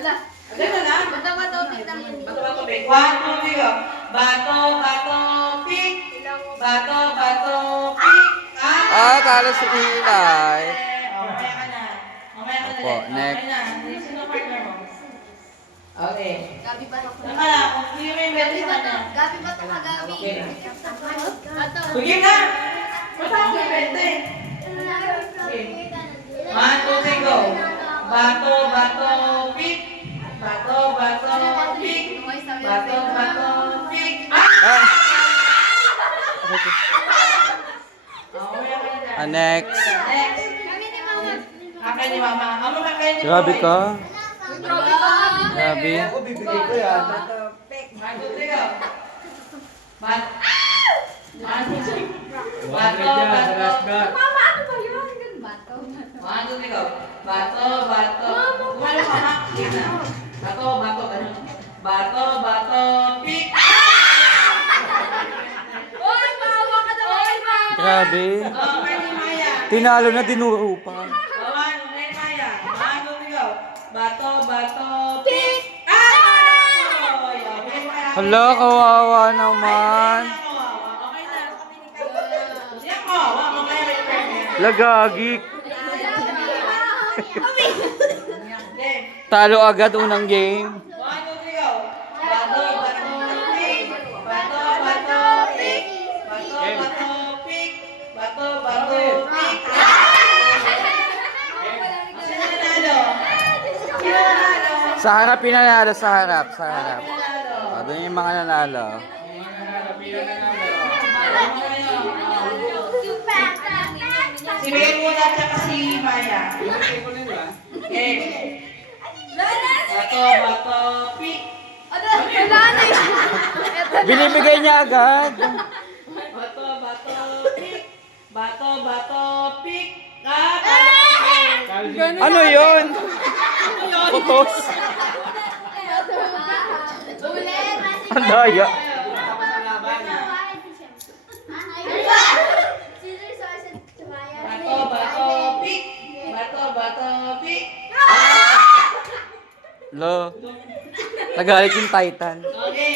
Ala. Gano'n na? Bato-bato, pick lang yun. Bato-bato, pick. 1, 2, 3, go. Bato-bato, pick. Bato-bato, pick. Talo si Eli. Mamaya ka na. Mamaya ka na. Opo, next. Okay na. Sino partner mo? Okay. Gabi ba ito? Saan ka na? Kung sino yung Gabi beses ba na. ito? Gabi ba ito ka, Gabi? Okay. Bato. Sige na! Ba't ako may 20? Okay. 1, 2, 3, go. Bato, bato, pick. Bato, bato, pick. Bato, bato, pick. Mamaya ka na dyan. Next. Next. Kakain ni Mama. Ano kakain ni Grabe Boy? ka. Grabe ka. Grabe. Ako bibigay ko yan. 1, 2, 3, go. Bato. Bato, bato. Mama, ano ba yun? Bato. 1, 2, 3, go. Bato, bato. Kumalo ka, ha? Sige na. Bato, bato, ganun. Bato, bato, pick. Oy, maawa ka na. Oy, maawa. Grabe. Okay ni Maya. Tinalo na, dinuro pa. Bawan, okay Maya. 1, 2, 3, go. Bato, bato, pick. Okay, Maya. Hala, kawawa naman. Okay na. Hindi ako kawawa. Mamaya may turn yan. Lagagik. Okay. Talo agad unang game. 1, 2, 3, go. Bato, bato, pick. Bato, bato, pick. Bato, bato, pick. Bato, bato, pick. Sino nanalo? Sino nanalo? Sa harap pinanalo, sa harap, sa harap. Nanalo. Doon yung mga nanalo. Si Miguel muna at saka si Maya. Okay. Bato, bato, pick. Wala na yun. Binibigay niya agad. Bato, bato, pick. Bato, bato, pick. Ano yun? Putos. Ulit. Ang daya. Bato, bato, pick. Bato, bato, pick. Lo. Nagalit yung Titan. Okay.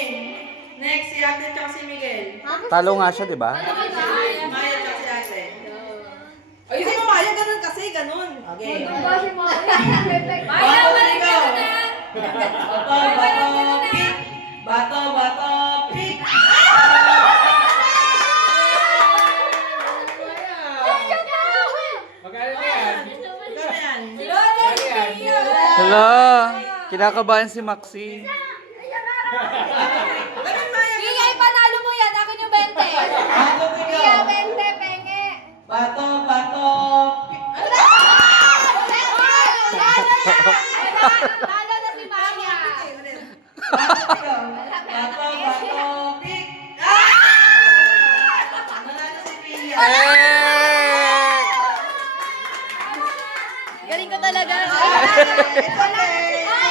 Next, si Ate at si Miguel. Talo nga siya, di ba? Maya at si Ate. Ay, hindi mo Maya, ganun kasi, ganun. Okay. Maya, balik ka go. na. Bato, bato, pick. Bato, bato, pick. Magkano na yan? Ano yan? Hala. Kinakabahan si Maxi. Ganun, Maya. Ingay, panalo mo yan. Akin yung 20. Bato, pick. Iya, 20, penge. Bato, bato, pick. Ano? Talo na si Maya. Bato, bato, pick. Nanalo si Pia. Galing ko talaga. It's okay.